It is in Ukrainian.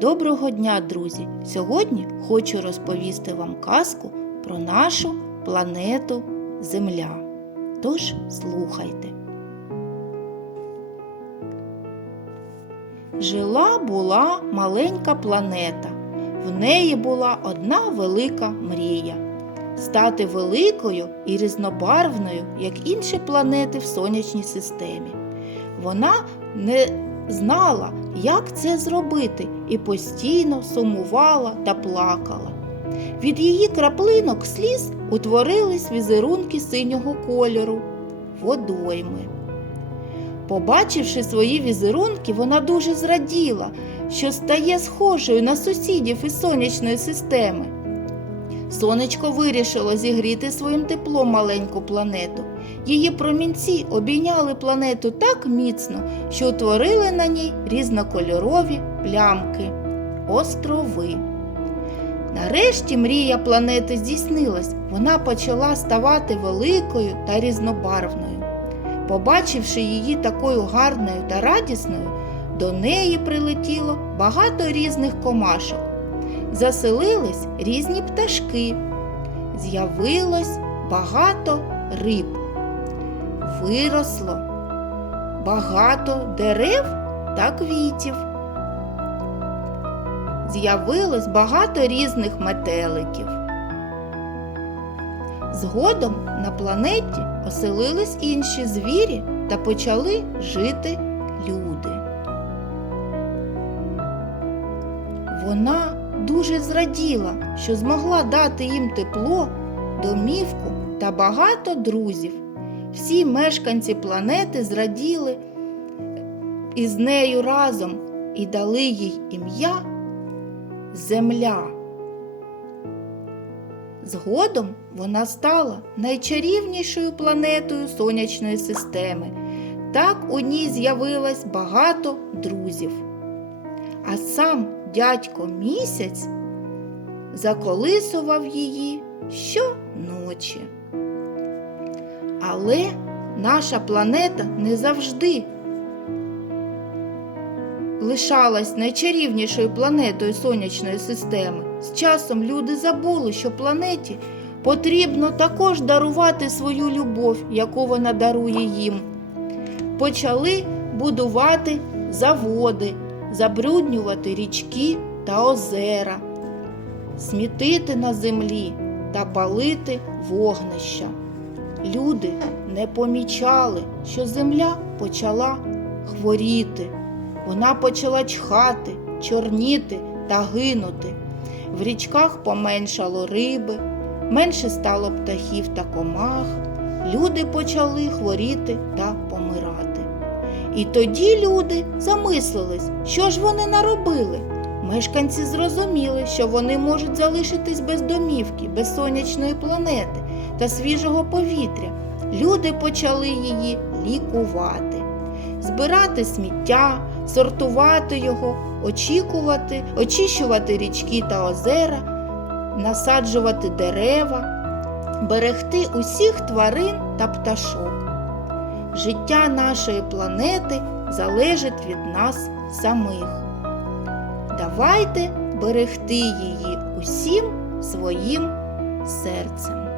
Доброго дня, друзі! Сьогодні хочу розповісти вам казку про нашу планету Земля. Тож слухайте. Жила була маленька планета. В неї була одна велика мрія стати великою і різнобарвною, як інші планети в сонячній системі. Вона не знала, як це зробити, і постійно сумувала та плакала. Від її краплинок сліз утворились візерунки синього кольору, водойми. Побачивши свої візерунки, вона дуже зраділа, що стає схожою на сусідів із сонячної системи. Сонечко вирішило зігріти своїм теплом маленьку планету. Її промінці обійняли планету так міцно, що утворили на ній різнокольорові плямки острови. Нарешті мрія планети здійснилась. Вона почала ставати великою та різнобарвною. Побачивши її такою гарною та радісною, до неї прилетіло багато різних комашок. Заселились різні пташки, з'явилось багато риб, виросло багато дерев та квітів. З'явилось багато різних метеликів. Згодом на планеті оселились інші звірі та почали жити люди. Вона дуже зраділа, що змогла дати їм тепло, домівку та багато друзів. Всі мешканці планети зраділи із нею разом і дали їй ім'я Земля. Згодом вона стала найчарівнішою планетою сонячної системи. Так у ній з'явилось багато друзів. А сам дядько місяць заколисував її щоночі. Але наша планета не завжди лишалась найчарівнішою планетою сонячної системи. З часом люди забули, що планеті потрібно також дарувати свою любов, яку вона дарує їм. Почали будувати заводи, забруднювати річки та озера, смітити на землі та палити вогнища. Люди не помічали, що земля почала хворіти. Вона почала чхати, чорніти та гинути. В річках поменшало риби, менше стало птахів та комах. Люди почали хворіти та помирати. І тоді люди замислились, що ж вони наробили. Мешканці зрозуміли, що вони можуть залишитись без домівки, без сонячної планети та свіжого повітря. Люди почали її лікувати, збирати сміття, сортувати його, очікувати, очищувати річки та озера, насаджувати дерева, берегти усіх тварин та пташок. Життя нашої планети залежить від нас самих. Давайте берегти її усім своїм серцем.